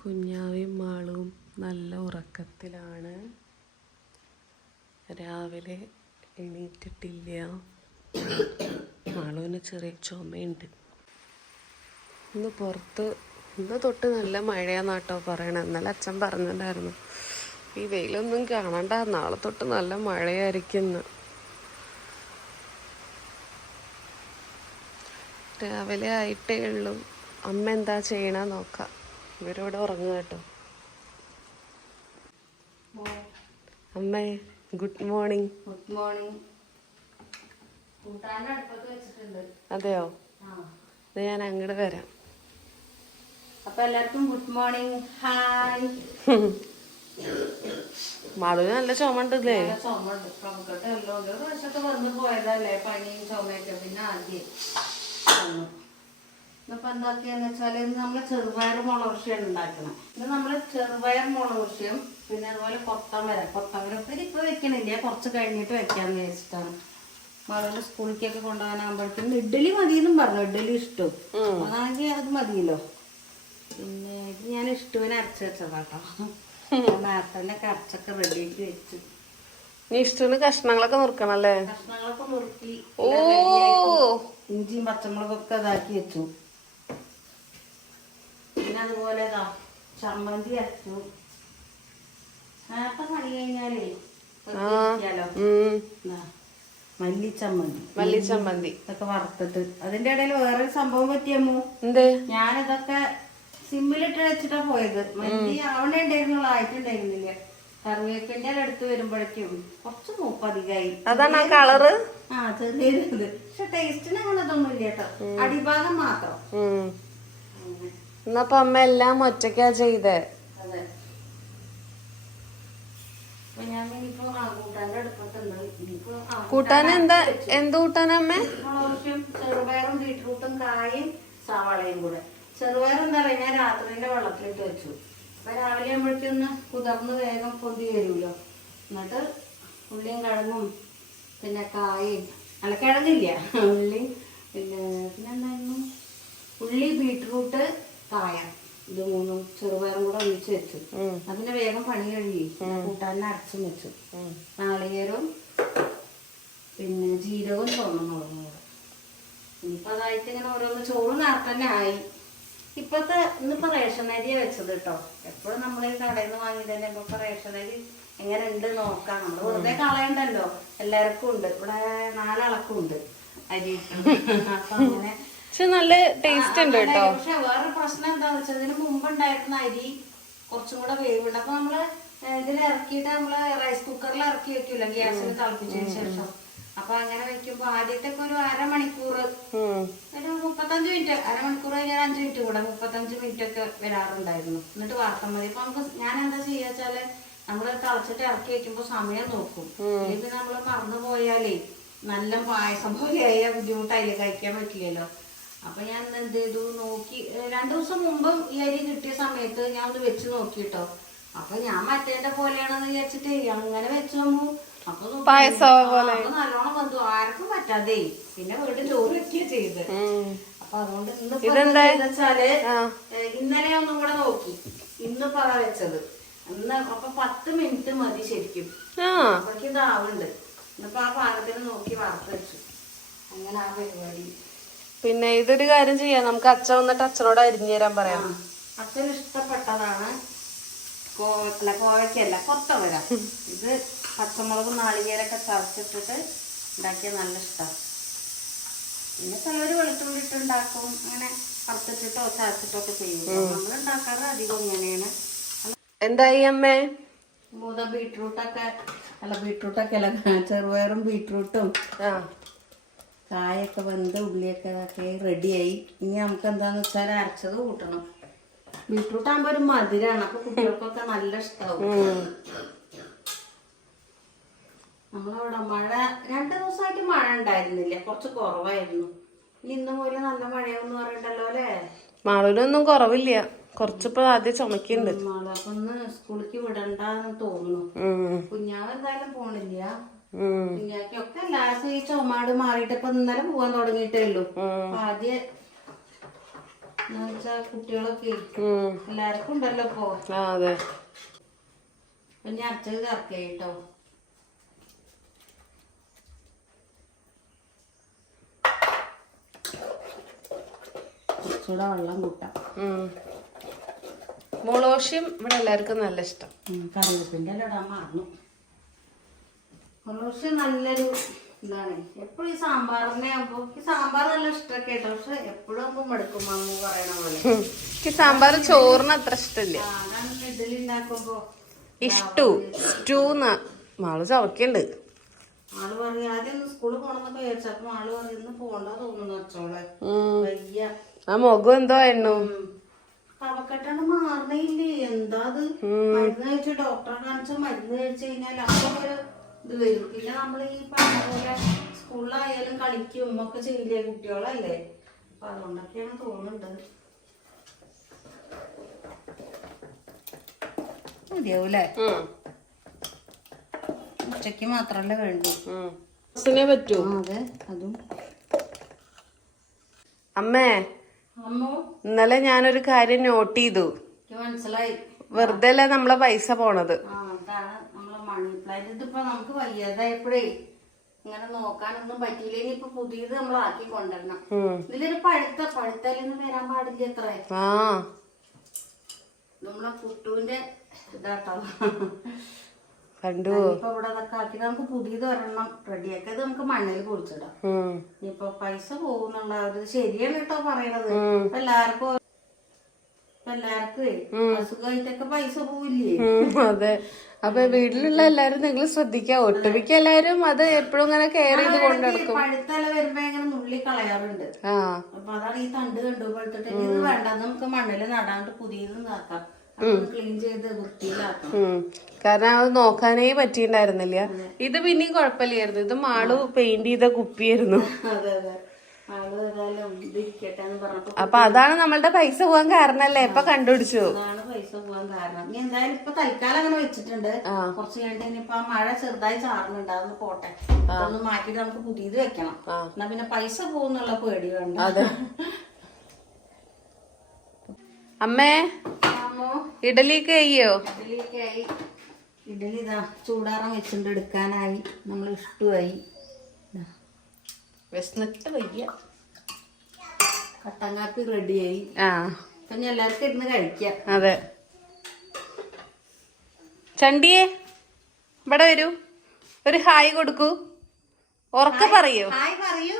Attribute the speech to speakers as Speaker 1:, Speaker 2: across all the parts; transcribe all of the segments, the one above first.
Speaker 1: കുഞ്ഞാവിയും മാളും നല്ല ഉറക്കത്തിലാണ്. രാവിലെ എണീറ്റിട്ടില്ല. മാളുവിന് ചെറിയ ചുമയുണ്ട്. ഇന്ന് പുറത്ത് ഇന്ന് തൊട്ട് നല്ല മഴയാന്നാട്ടോ പറയണേ. ഇന്നലെ അച്ഛൻ പറഞ്ഞിട്ടുണ്ടായിരുന്നു ഈ വെയിലൊന്നും കാണണ്ട നാളെ തൊട്ട് നല്ല മഴയായിരിക്കും രാവിലെ ആയിട്ടേ ഉള്ളൂ. അമ്മ എന്താ ചെയ്യണ നോക്കാം. ഇവരോട് ഉറങ്ങുക കേട്ടോ. അമ്മേ ഗുഡ് മോർണിംഗ്
Speaker 2: ഗുഡ് മോർണിംഗ്
Speaker 1: അതെയോ? ഞാൻ അങ്ങോട്ട് വരാം.
Speaker 2: അപ്പൊ എല്ലാവർക്കും ഗുഡ് മോർണിംഗ് ഹായ്
Speaker 1: മാളുവിന് നല്ല ചുമണ്ട്.
Speaker 2: അല്ലേ ചുമണ്ട് എല്ലാം ഒരു പ്രാവശ്യമൊക്കെ വന്ന് പോയതല്ലേ പണിയും ചുമയൊക്കെ. പിന്നെ ആദ്യം. വന്നു ഇന്നിപ്പോ എന്താക്കിയാന്ന് വെച്ചാൽ ഇന്ന് നമ്മൾ ചെറുപയർ മുളകൃഷിയാണ് ഉണ്ടാക്കണം. ഇന്ന് നമ്മൾ ചെറുപയർ മുളകൃഷിയും പിന്നെ അതുപോലെ കൊത്തമര. കൊത്തമര ഉപ്പേരി ഇപ്പൊ വെക്കണില്ല. കുറച്ച് കഴിഞ്ഞിട്ട് വെക്കാന്ന് വിചാരിച്ചിട്ടാണ്. മകളുടെ സ്കൂളിലേക്കൊക്കെ കൊണ്ടുപോകാനാകുമ്പോഴത്തേക്കും ഇഡ്ഡലി മതിയെന്നും പറഞ്ഞു. ഇഡ്ഡലി ഇഷ്ടം അതാണെങ്കിൽ അത് മതിയല്ലോ. പിന്നെ ഇത് ഞാൻ ഇഷ്ടവിനെ അരച്ച് വെച്ചതാട്ടോ. നേരത്തെ കറച്ചൊക്കെ റെഡിയാക്കി വെച്ചു.
Speaker 1: നീ ഇഷ്ടത്തിന് കഷ്ണങ്ങളൊക്കെ നുറുക്കണല്ലേ
Speaker 2: കഷ്ണങ്ങളൊക്കെ നുറുക്കി
Speaker 1: ഓ.
Speaker 2: ഇഞ്ചിയും പച്ചമുളകൊക്കെ ഇതാക്കി വെച്ചു. പിന്നെ അതുപോലെ ഇതാ ചമ്മന്തി അരച്ചു. നേരത്തെ പണി കഴിഞ്ഞാലേ മല്ലിച്ചമ്മന്തി.
Speaker 1: മല്ലിച്ചമ്മന്തി.
Speaker 2: ഇതൊക്കെ വറുത്തിട്ട്. അതിന്റെ ഇടയിൽ വേറൊരു സംഭവം പറ്റിയമ്മു
Speaker 1: എന്തേ?
Speaker 2: ഞാനിതൊക്കെ സിമ്മിലിട്ട് വെച്ചിട്ടാ പോയത്. മല്ലി അവിടെ ഉണ്ടായിരുന്നുള്ള ആയിട്ടുണ്ടായിരുന്നില്ല. കറിവേപ്പിന്റെ അടുത്ത് വരുമ്പോഴേക്കും കുറച്ച് മൂപ്പ് അധികമായി.
Speaker 1: അതാണ് ആ കളറ്
Speaker 2: ആ ചെറിയൊരു ഇത് പക്ഷെ ടേസ്റ്റിന് അങ്ങനെ ഇതൊന്നും ഇല്ല കേട്ടോ അടിഭാഗം മാത്രം.
Speaker 1: എന്നപ്പോ അമ്മ എല്ലാം ഒറ്റക്കാ ചെയ്തേ. കൂട്ടാൻ എന്താ? എന്ത് കൂട്ടാനമ്മേ
Speaker 2: അമ്മ? ചെറുപയറും ബീട്രൂട്ടും കായും സവാളയും കൂടെ. ചെറുപയർ എന്താ പറയുക ഞാൻ രാത്രിന്റെ വെള്ളത്തിലിട്ട് വെച്ചു. അപ്പൊ രാവിലെ ആകുമ്പോഴേക്കൊന്ന് കുതിർന്ന് വേഗം പൊതി വരുമല്ലോ. എന്നിട്ട് ഉള്ളിയും കിഴങ്ങും പിന്നെ കായും അല്ല കിഴങ്ങില്ല ഉള്ളി പിന്നെ പിന്നെ എന്തായിരുന്നു? ഉള്ളി ബീട്രൂട്ട് കായ ഇത് മൂന്നും ചെറുപയറും കൂടെ ഒന്നിച്ച് വെച്ചു. അതിന് വേഗം പണി കഴുകി കൂട്ടാൻ അരച്ചും വെച്ചു. നാളികേരവും പിന്നെ ജീരകവും ചുവന്ന മുളകും കൂടെ. ഇനിയിപ്പോ അതായിട്ട് ഇങ്ങനെ ഓരോന്ന് ചോറ് നേരത്തെ തന്നെ ആയി. ഇപ്പത്തെ ഇന്നിപ്പോ റേഷൻ അരിയാ വെച്ചത് കേട്ടോ എപ്പോഴും നമ്മൾ ഈ കടയിൽ നിന്ന് വാങ്ങി തന്നെ ഇപ്പൊ റേഷൻ അരി എങ്ങനെ ഉണ്ട് നോക്കാം. നമ്മൾ വെറുതെ കളയണ്ടല്ലോ. എല്ലാവർക്കും ഉണ്ട്. ഇവിടെ നാലളക്കും ഉണ്ട് അരി. അപ്പൊ അങ്ങനെ
Speaker 1: പക്ഷെ നല്ല ടേസ്റ്റ് ഉണ്ട് കേട്ടോ.
Speaker 2: പക്ഷെ വേറെ പ്രശ്നം എന്താന്ന് വെച്ചാൽ ഇതിന് മുമ്പ് ഉണ്ടായിരുന്ന അരി കുറച്ചും കൂടെ വേവുണ്ട്. അപ്പൊ നമ്മൾ ഇതിൽ ഇറക്കിയിട്ട് നമ്മൾ റൈസ് കുക്കറിൽ ഇറക്കി വെക്കൂല ഗ്യാസിൽ തിളപ്പിച്ചതിന് ശേഷം. അപ്പൊ അങ്ങനെ വെക്കുമ്പോ ആദ്യത്തെ ഒരു അരമണിക്കൂർ ഒരു മുപ്പത്തഞ്ച് മിനിറ്റ് അരമണിക്കൂർ കഴിഞ്ഞാൽ അഞ്ച് മിനിറ്റ് കൂടെ മുപ്പത്തഞ്ച് മിനിറ്റ് ഒക്കെ വരാറുണ്ടായിരുന്നു. എന്നിട്ട് വാർത്താൽ മതി. അപ്പൊ നമുക്ക് ഞാൻ എന്താ ചെയ്യാ വെച്ചാൽ നമ്മൾ തിളച്ചിട്ട് ഇറക്കി വെക്കുമ്പോ സമയം നോക്കും. ഇത് നമ്മൾ മറന്നു പോയാലേ നല്ല പായസം പോലെ ആയ ബുദ്ധിമുട്ടായില്ലേ കഴിക്കാൻ പറ്റില്ലല്ലോ. അപ്പൊ ഞാൻ എന്ത് ചെയ്തു? നോക്കി രണ്ടു ദിവസം മുമ്പ് ഈ അരി കിട്ടിയ സമയത്ത് ഞാൻ ഒന്ന് വെച്ച് നോക്കിട്ടോ. അപ്പൊ ഞാൻ മറ്റേന്റെ പോലെയാണെന്ന് വിചാരിച്ചിട്ട് അങ്ങനെ വെച്ച് നോക്കൂ അപ്പൊ നല്ലോണം വന്നു. ആർക്കും പറ്റാതെ. പിന്നെ വീട്ടിൽ ചോറ് വെക്കുക ചെയ്ത്. അപ്പൊ അതുകൊണ്ട്
Speaker 1: ഇന്ന്
Speaker 2: വെച്ചാൽ ഇന്നലെ ഒന്നും കൂടെ നോക്കി. ഇന്ന് പറ വെച്ചത്. ഇന്ന് അപ്പൊ പത്ത് മിനിറ്റ് മതി ശരിക്കും. അപ്പൊക്ക് ഇതാവുണ്ട് ഇന്നിപ്പോ ആ പാകത്തിന് നോക്കി വാർത്ത വെച്ചു. അങ്ങനെ ആ പരിപാടി.
Speaker 1: പിന്നെ ഇതൊരു കാര്യം ചെയ്യാം. നമുക്ക് അച്ഛൻ വന്നിട്ട് അച്ഛനോട് അരിഞ്ഞു തരാൻ പറയാം.
Speaker 2: അച്ഛന് ഇഷ്ടപ്പെട്ടതാണ് കോവക്കല്ല കോവയ്ക്കല്ല കൊത്തവര. ഇത് പച്ചമുളകും നാളികേരൊക്കെ ചതച്ചിട്ടിട്ട് ഉണ്ടാക്കിയാൽ നല്ല ഇഷ്ടമാണ് പിന്നെ ചിലവര് വെളുത്തുള്ളി ഇട്ട് ഉണ്ടാക്കും അങ്ങനെ പറത്തിട്ടിട്ടോ ചതച്ചിട്ടോ ഒക്കെ ചെയ്യും. നമ്മൾ ഉണ്ടാക്കാറ് അധികം ഇങ്ങനെയാണ്.
Speaker 1: എന്തായി അമ്മേ?
Speaker 2: ഭൂത ബീട്രൂട്ടൊക്കെ അല്ല ബീട്രൂട്ടൊക്കെ അല്ല ചെറുപയറും ബീട്രൂട്ടും
Speaker 1: ആ.
Speaker 2: കായൊക്കെ വെന്ത് ഉള്ളിയൊക്കെ ഇതാക്കി റെഡിയായി. ഇനി നമുക്ക് എന്താന്ന് വെച്ചാൽ അരച്ചത് കൂട്ടണം. ബീട്രൂട്ട് ആകുമ്പോ ഒരു മധുരാണ്. അപ്പൊ കുട്ടികൾക്കൊക്കെ നല്ല ഇഷ്ടമാവും. നമ്മളവിടെ മഴ രണ്ടു ദിവസമായിട്ട് മഴ ഉണ്ടായിരുന്നില്ല. കുറച്ച് കുറവായിരുന്നു. ഇനി ഇന്ന് മുതൽ നല്ല മഴയൊന്നും പറയണ്ടല്ലോ അല്ലേ?
Speaker 1: മഴയിലൊന്നും കുറവില്ല. കുറച്ചിപ്പോ ആദ്യം ചുമക്കുന്നുണ്ട്
Speaker 2: മഴ അപ്പൊ ഒന്ന് സ്കൂളിലേക്ക് വിടണ്ടെന്ന് തോന്നുന്നു. കുഞ്ഞാവ് എന്തായാലും പോണില്ല.
Speaker 1: ഉം.
Speaker 2: കുഞ്ഞാക്കൊക്കെ ലാസ്റ്റ് ഈ ചുമാട് മാറിയിട്ട് ഇപ്പൊ ഇന്നലെ പോവാൻ തുടങ്ങിയിട്ടേ ഉള്ളൂ. ആദ്യം കുട്ടികളൊക്കെ. എല്ലാവർക്കും ഉണ്ടല്ലോ ഇപ്പോ. പിന്നെ അച്ഛൻ ചേർക്കുക കേട്ടോ കുറച്ചുകൂടെ വെള്ളം കൂട്ടാം.
Speaker 1: മുളോഷ്യം ഇവിടെ എല്ലാവർക്കും നല്ല ഇഷ്ടം.
Speaker 2: കറിവേപ്പിന്റെ ഇടാൻ മറന്നു. മുളോഷ്യം നല്ലൊരു ഇതാണ്. എപ്പോഴും ഈ സാമ്പാറിനെ ആകുമ്പോ ഈ സാമ്പാർ നല്ല ഇഷ്ടമൊക്കെ ആയിട്ടോ പക്ഷെ എപ്പോഴും ആകുമ്പോ മടുക്കും അമ്മ പറയണ പോലെ.
Speaker 1: എനിക്ക് സാമ്പാർ ചോറിന് അത്ര ഇഷ്ടമില്ല.
Speaker 2: ഇഡലി ഉണ്ടാക്കുമ്പോ.
Speaker 1: ഇഷ്ടു. സ്റ്റൂന്ന് മാൾ ചവക്കുണ്ട്
Speaker 2: ആൾ പറഞ്ഞു ആദ്യം ഒന്ന് സ്കൂളിൽ പോണെന്നൊക്കെ വിചാരിച്ചപ്പോ ആൾ പറഞ്ഞ പോണ്ട തോന്നുന്നു അച്ചോളെ വയ്യ.
Speaker 1: ആ മുഖം എന്തോ എണ്ണു
Speaker 2: കവക്കെട്ടാണ് മാറണേയില്ലേ? എന്താ അത്? മരുന്ന് കഴിച്ച് ഡോക്ടറെ കാണിച്ച മരുന്ന് കഴിച്ചു കഴിഞ്ഞാൽ അപ്പൊ ഇത് വരും. പിന്നെ നമ്മൾ ഈ പറഞ്ഞ പോലെ സ്കൂളിലായാലും കളിക്കും ഒക്കെ ചെയ്യില്ലേ കുട്ടികളല്ലേ? അപ്പൊ അതുകൊണ്ടൊക്കെയാണ് തോന്നുന്നുണ്ട് മതിയാവൂലേ ഉച്ചയ്ക്ക് മാത്രല്ലേ വേണ്ടു.
Speaker 1: ബസ്സിനെ പറ്റൂ?
Speaker 2: ആ, അതെ. അതും.
Speaker 1: അമ്മേ
Speaker 2: അമ്മോ?
Speaker 1: ഇന്നലെ ഞാനൊരു കാര്യം നോട്ട് ചെയ്തു.
Speaker 2: മനസ്സിലായി.
Speaker 1: വെറുതെ അല്ല നമ്മളെ പൈസ പോണത്?
Speaker 2: ആ. മണി പ്ലാന്റ് ഇതിപ്പോ നമുക്ക് വയ്യാതായപ്പോഴേ ഇങ്ങനെ നോക്കാനൊന്നും പറ്റിയില്ല. ഇനിയിപ്പൊ പുതിയത് നമ്മൾ ആക്കി കൊണ്ടുവരണം. ഇതിലൊരു പഴുത്ത പഴുത്തലൊന്നും വരാൻ പാടില്ല
Speaker 1: എത്ര
Speaker 2: നമ്മളെ കുട്ടുവിന്റെ ഇതാട്ടോ.
Speaker 1: കണ്ടു.
Speaker 2: ഇപ്പൊ ഇവിടെ അതൊക്കെ ആക്കി നമുക്ക് പുതിയത് ഒരെണ്ണം റെഡിയാക്കി അത് നമുക്ക് മണ്ണിൽ കുഴിച്ചിടാം. ഇനിയിപ്പൊ പൈസ പോകുന്നുള്ള ഒരു ശരിയാണ് കേട്ടോ പറയണത്. എല്ലാവർക്കും ഇപ്പൊ എല്ലാവർക്കും അസുഖമായിട്ടൊക്കെ പൈസ പോവില്ലേ
Speaker 1: ഉം, അതെ. അപ്പൊ വീട്ടിലുള്ള എല്ലാരും നിങ്ങൾ ശ്രദ്ധിക്ക ഒട്ടുമിക്ക എല്ലാരും അത് എപ്പോഴും ഇങ്ങനെ കെയർ ചെയ്ത് കൊണ്ടെടുക്കും.
Speaker 2: പഴുത്തല വരുമ്പോ ഇങ്ങനെ നുള്ളി കളയാറുണ്ട്. അപ്പൊ അതാണ് ഈ തണ്ട് കണ്ടു പഴുത്തിട്ട് ഇത് വേണ്ട നമുക്ക് മണ്ണിൽ നടാണ്ട് പുതിയത് നോക്കാം
Speaker 1: കാരണം അത് നോക്കാനേ പറ്റിയിട്ടുണ്ടായിരുന്നില്ല. ഇത് പിന്നെയും കുഴപ്പമില്ലായിരുന്നു. ഇത് മാളു പെയിന്റ് ചെയ്ത കുപ്പിയായിരുന്നു.
Speaker 2: അതെ അതെ.
Speaker 1: അപ്പൊ അതാണ് നമ്മളുടെ പൈസ പോകാൻ കാരണല്ലേ? ഇപ്പൊ കണ്ടുപിടിച്ചു.
Speaker 2: പൈസ പോകാൻ കാരണം. ഇനി എന്തായാലും ഇപ്പൊ തൽക്കാലം അങ്ങനെ വെച്ചിട്ടുണ്ട്. കുറച്ച് കഴിഞ്ഞിട്ട് ഇനിയിപ്പൊ ആ മഴ ചെറുതായി ചാറുന്നുണ്ട് അതൊന്ന് പോട്ടെ. അതൊന്ന് മാറ്റിട്ട് നമുക്ക് പുതിയത് വെക്കണം. എന്നാ പിന്നെ പൈസ പോകുന്നുള്ള പേടി വേണ്ട.
Speaker 1: അതെ. അമ്മേ
Speaker 2: ഇഡലി
Speaker 1: കയ്യോ അയ്യോ
Speaker 2: ഇഡലി ഇതാ ചൂടാറാൻ വെച്ചിട്ടുണ്ട്. എടുക്കാനായി. നമ്മൾ ഇഷ്ടമായി.
Speaker 1: വിശന്നിട്ട് വയ്യ.
Speaker 2: കട്ടൻ കാപ്പി റെഡിയായി
Speaker 1: ആ.
Speaker 2: എല്ലാവർക്കും ഇരുന്ന് കഴിക്കാം.
Speaker 1: അതെ. ചണ്ടിയെ ഇവിടെ വരൂ. ഒരു ഹായ് കൊടുക്കൂ. ഉറക്കെ പറയൂ.
Speaker 2: ഹായ് പറയൂ.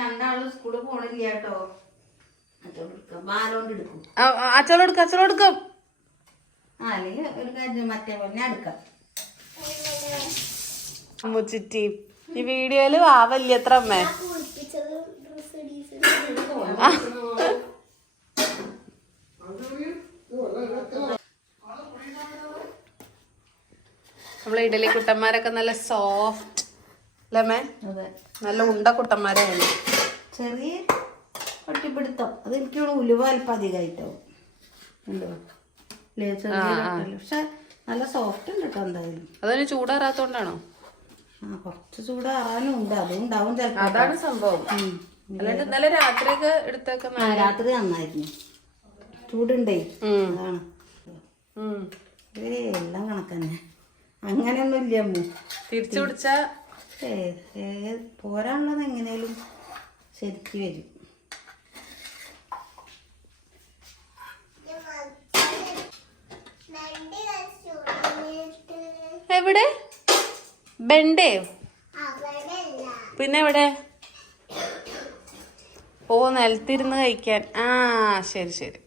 Speaker 2: രണ്ടാളും സ്കൂളിൽ പോണില്ല കേട്ടോ.
Speaker 1: അച്ചോളെടുക്കും അച്ചോളെടുക്കും
Speaker 2: അല്ലെങ്കിൽ ഒരു കാര്യം മറ്റേ പോലെ ഞാൻ എടുക്കാം.
Speaker 1: അമ്മുച്ചിറ്റി ഈ വീഡിയോയിൽ വാവല്യത്ര അമ്മേ? നമ്മളെ ഇഡലി കുട്ടന്മാരൊക്കെ നല്ല സോഫ്റ്റ് അല്ലേ നല്ല ഉണ്ട കുട്ടന്മാരാണ്.
Speaker 2: ചെറിയ ഒട്ടിപ്പിടുത്തം അത് എനിക്ക് ഉലുവ അല്പം അധികമായിട്ടാവും ഉണ്ടോ. പക്ഷെ നല്ല സോഫ്റ്റ് ഉണ്ട് കേട്ടോ എന്തായാലും.
Speaker 1: അതൊരു ചൂടാറാത്തോണ്ടാണോ?
Speaker 2: ആ കുറച്ച് ചൂടാറാനും ഉണ്ട്. അതും ഉണ്ടാവും ചിലപ്പോ.
Speaker 1: അതാണ് സംഭവം. അല്ലാണ്ട് ഇന്നലെ രാത്രിയൊക്കെ എടുത്തൊക്കെ
Speaker 2: ആ രാത്രി നന്നായിരുന്നു. ചൂടുണ്ടേ. അതാണ്. ഏ എല്ലാം കണക്കന്നെ. അങ്ങനെയൊന്നും ഇല്ല അമ്മു
Speaker 1: തിരിച്ചു പിടിച്ച?
Speaker 2: പോരാനുള്ളത് എങ്ങനെയാലും ശരിക്ക് വരും.
Speaker 1: എവിടെ? ബെണ്ടേ പിന്നെ എവിടെ ഓ നിലത്തിരുന്ന് കഴിക്കാൻ. ആ ശരി ശരി.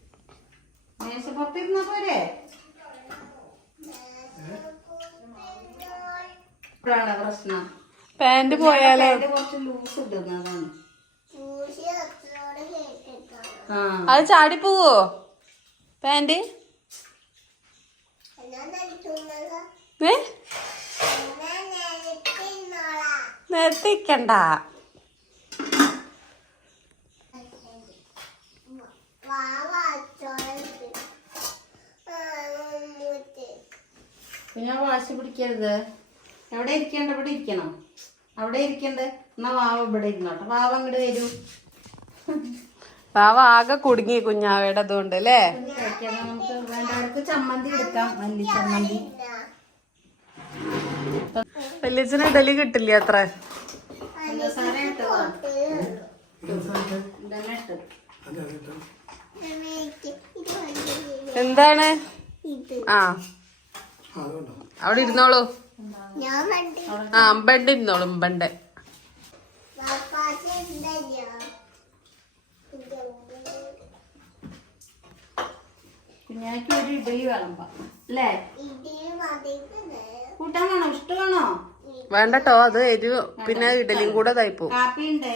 Speaker 1: പാന്റ് പോയാലോ?
Speaker 2: അതിന്റെ കുറച്ച് ലൂസ് ഇടുന്നതാണ് ആ.
Speaker 1: അത് ചാടിപ്പോവോ? പാന്റ് ഏ? നിർത്തിക്കണ്ട.
Speaker 2: പിന്നെ വാശി പിടിക്കരുത്. എവിടെ ഇരിക്കണ്ട? ഇവിടെ ഇരിക്കണം. അവിടെ ഇരിക്കണ്ട? എന്നാ വാവ ഇവിടെ ഇരുന്നോട്ടെ. വാവ അങ്ങോട്ട് വരൂ.
Speaker 1: വാവ ആകെ കുടുങ്ങി കുഞ്ഞാവയുടെ അതുകൊണ്ട് അല്ലേ?
Speaker 2: നമുക്ക് വേണ്ടവർക്ക് ചമ്മന്തി എടുക്കാം. മല്ലി ചമ്മന്തി.
Speaker 1: വല്യച്ഛന് ഇഡലി കിട്ടില്ല അത്ര. എന്താണ്? ആ. അവിടെ ഇരുന്നോളൂ. ആ അമ്പണ്ട് ഇരുന്നോളൂ അമ്പണ്ട്.
Speaker 2: കുഞ്ഞാക്ക് ഒരു ഇഡലി വേണം അല്ലേ? കൂട്ടാൻ വേണോ ഇഷ്ടമാണോ?
Speaker 1: വേണ്ടട്ടോ അത് എരിവ്. പിന്നെ ഇഡലിയും കൂടെ തയ്പോ
Speaker 2: കാപ്പി ഉണ്ടേ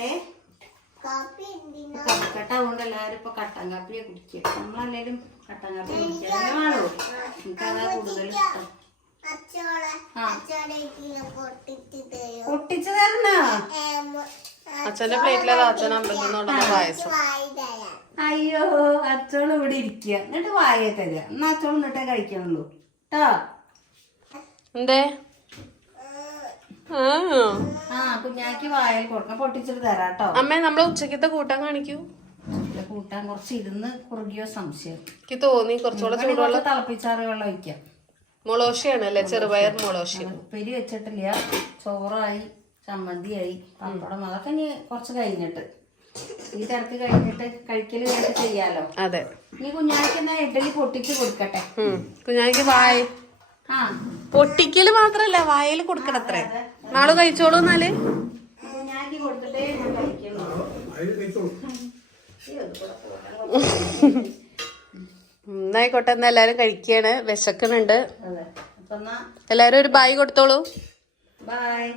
Speaker 2: കട്ട കൊണ്ട് എല്ലാവരും ഇപ്പൊ കട്ടൻ കാപ്പിയെ കുടിക്കുക. നമ്മളല്ലേലും കട്ടൻ കാപ്പി കുടിക്കുക വേണോ? എനിക്കതാ കൂടുതൽ ഇഷ്ടം. പൊട്ടിച്ചു തരണോ?
Speaker 1: അച്ഛന്റെ പ്ലേറ്റിലത് അച്ഛൻ അമ്പലത്തിൽ പായസം.
Speaker 2: അയ്യോ അച്ചോൾ ഇവിടെ ഇരിക്കുക. എന്നിട്ട് വായ തരിക എന്നാ അച്ചോൾ എന്നിട്ടേ കഴിക്കണുള്ളൂ കേട്ടോ
Speaker 1: എന്തേ?
Speaker 2: കുഞ്ഞാക്ക് വായൽ കൊടുക്കാം. പൊട്ടിച്ചിട്ട് തരാം
Speaker 1: അമ്മേ നമ്മളെ ഉച്ചക്കത്തെ കൂട്ടാൻ കാണിക്കൂ.
Speaker 2: കൂട്ടാൻ കുറച്ച് ഇരുന്ന് കുറുകിയോ സംശയം.
Speaker 1: എനിക്ക് തോന്നി കുറച്ചുകൂടെ
Speaker 2: ചൂടുവെള്ളം തിളപ്പിച്ചാറ് വെള്ളം ഒഴിക്കാം.
Speaker 1: മുളോശയാണ് അല്ലേ? ചെറുപയർ മുളോശ.
Speaker 2: ഉപ്പേരി വെച്ചിട്ടില്ല. ചോറായി ചമ്മന്തിയായി പപ്പടം അതൊക്കെ ഇനി കുറച്ച് കഴിഞ്ഞിട്ട്. ഈ തിരക്ക് കഴിഞ്ഞിട്ട് കഴിക്കൽ കഴിഞ്ഞിട്ട് ചെയ്യാലോ.
Speaker 1: അതെ.
Speaker 2: ഇനി കുഞ്ഞാക്കി എന്നാ ഇഡലി പൊട്ടിച്ച് കൊടുക്കട്ടെ.
Speaker 1: കുഞ്ഞാക്കി വായ. പൊട്ടിക്കൽ മാത്രല്ല വായയിൽ കൊടുക്കണത്രേ. നാൾ കഴിച്ചോളൂ
Speaker 2: എന്നാൽ.
Speaker 1: എന്നായിക്കോട്ടെ എന്നാ എല്ലാരും കഴിക്കാണ് വിശക്കണുണ്ട് എല്ലാരും ഒരു ബായ് കൊടുത്തോളൂ.
Speaker 2: ബൈ